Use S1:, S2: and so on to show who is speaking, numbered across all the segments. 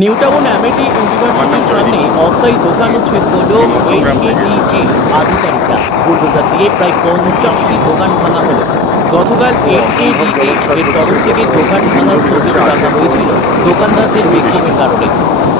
S1: নিউটাউন অ্যামেটি ইউনিভার্সিটির সামনে অস্থায়ী দোকান উচ্ছেদ করল এনকেডিজি আধিকারিকরা। বুলডোজার দিয়ে প্রায় পঞ্চাশটি দোকান ভাঙা হলো। গতকাল এনকেডিজি এর তরফ থেকে দোকান ভাঙা স্থগিত রাখা হয়েছিল দোকানদারদের বিক্ষোভের কারণে।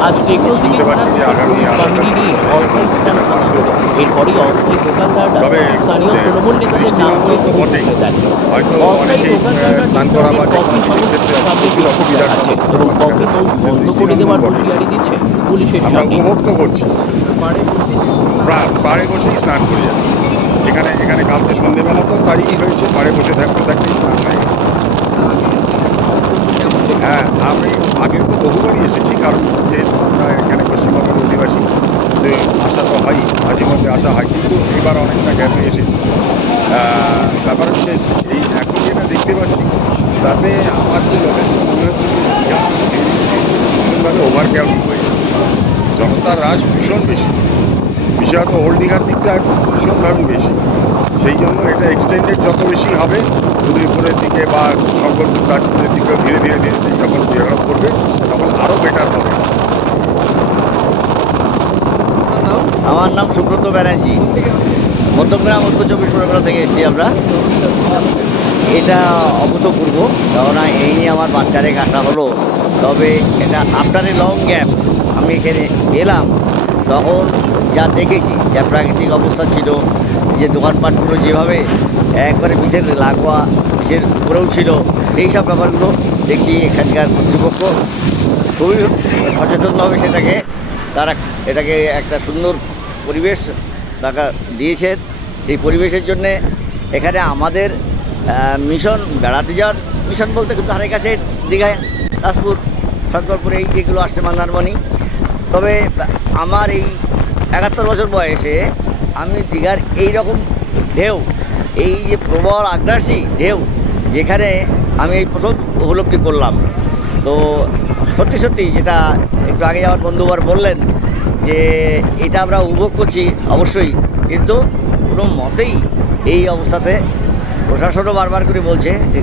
S1: আজ টেকনোসিটি থানার বিশেষ পুলিশ বাহিনী নিয়ে অস্থায়ী দোকান ভাঙা হলো। এরপরই অস্থায়ী দোকানদাররা স্থানীয় তৃণমূল নেতাদের নাম করে
S2: বটেই।
S1: দেন
S2: হয়তো
S1: অস্থায়ী দোকানদাররা
S2: স্নান করা বা
S1: কফি হাউস সামনে
S2: অসুবিধার
S1: আছে এবং কফি। হাউস বন্ধ করে দেওয়ার হুঁশিয়ারি দিচ্ছে পুলিশের
S2: আমরা
S1: সামনে।
S2: উপভোগ করছি। পাড়ে বসেই স্নান করে যাচ্ছি। এখানে এখানে কালকে সন্ধেবেলা তো তাই হয়েছে পাড়ে বসে থাকতে থাকতেই স্নান হয়ে গেছে। হ্যাঁ আমি আগে তো বহুবারই এসেছি, কারণ যেহেতু আমরা এখানে পশ্চিমবঙ্গের অধিবাসী, তো আসা তো হয়, মাঝে মধ্যে আসা হয়, কিন্তু এবার অনেকটা গ্যাপে এসেছি। ব্যাপার হচ্ছে এই এখন যেটা দেখতে পাচ্ছি, তাতে আমার যে যথেষ্ট মনে হচ্ছে যা ভীষণভাবে ওভার ক্রাউডিং হয়ে যাচ্ছে। জনতার রাশ ভীষণ বেশি। বিশেষত ওল্ড দীঘার দিকটা ভীষণভাবে বেশি। সেই জন্য এটা এক্সটেন্ডেড যত বেশি হবে উদয়পুরের দিকে বা শঙ্করপুর তাজপুরের দিকেও ধীরে ধীরে ধীরে ধীরে যখন ডেভেলপ করবে, তখন আরও বেটার হবে।
S3: আমার নাম সুব্রত ব্যানার্জি। মধ্যগ্রাম উত্তর চব্বিশ পরগনা থেকে এসেছি আমরা। এটা অভূতপূর্ব, কেননা এই নিয়ে আমার বাচ্চারেক আসা হলো। তবে এটা আফটার এ লং গ্যাপ আমি এখানে এলাম, তখন যা দেখেছি, যা প্রাকৃতিক অবস্থা ছিল, যে দোকানপাটগুলো যেভাবে একবারে বিষের লাগোয়া বিষের উপরেও ছিল, সেই সব ব্যাপারগুলো দেখছি এখানকার কর্তৃপক্ষ। খুবই সচেতনভাবে সেটাকে, তারা এটাকে একটা সুন্দর পরিবেশ তারা দিয়েছেন সেই পরিবেশের জন্যে এখানে আমাদের মিশন বেড়াতে যাওয়ার, মিশন বলতে কিন্তু ধারে কাছে দীঘায়, দাসপুর, শঙ্করপুর এই যেগুলো আসছে মন্দারমণি। তবে আমার এই একাত্তর বছর বয়সে আমি দীঘার এই রকম ঢেউ, এই যে প্রবল আগ্রাসী ঢেউ, যেখানে আমি এই প্রথম উপলব্ধি করলাম। তো সত্যি সত্যি যেটা একটু আগে আমার বন্ধুবার বললেন যে, এটা আমরা উপভোগ করছি অবশ্যই, কিন্তু কোনো মতেই এই অবস্থাতে প্রশাসনও বারবার করে বলছে যে,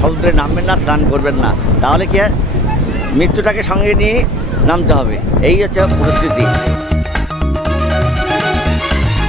S3: সমুদ্রে নামবেন না, স্নান করবেন না। তাহলে কি মৃত্যুটাকে সঙ্গে নিয়ে নামতে হবে? এই হচ্ছে পরিস্থিতি।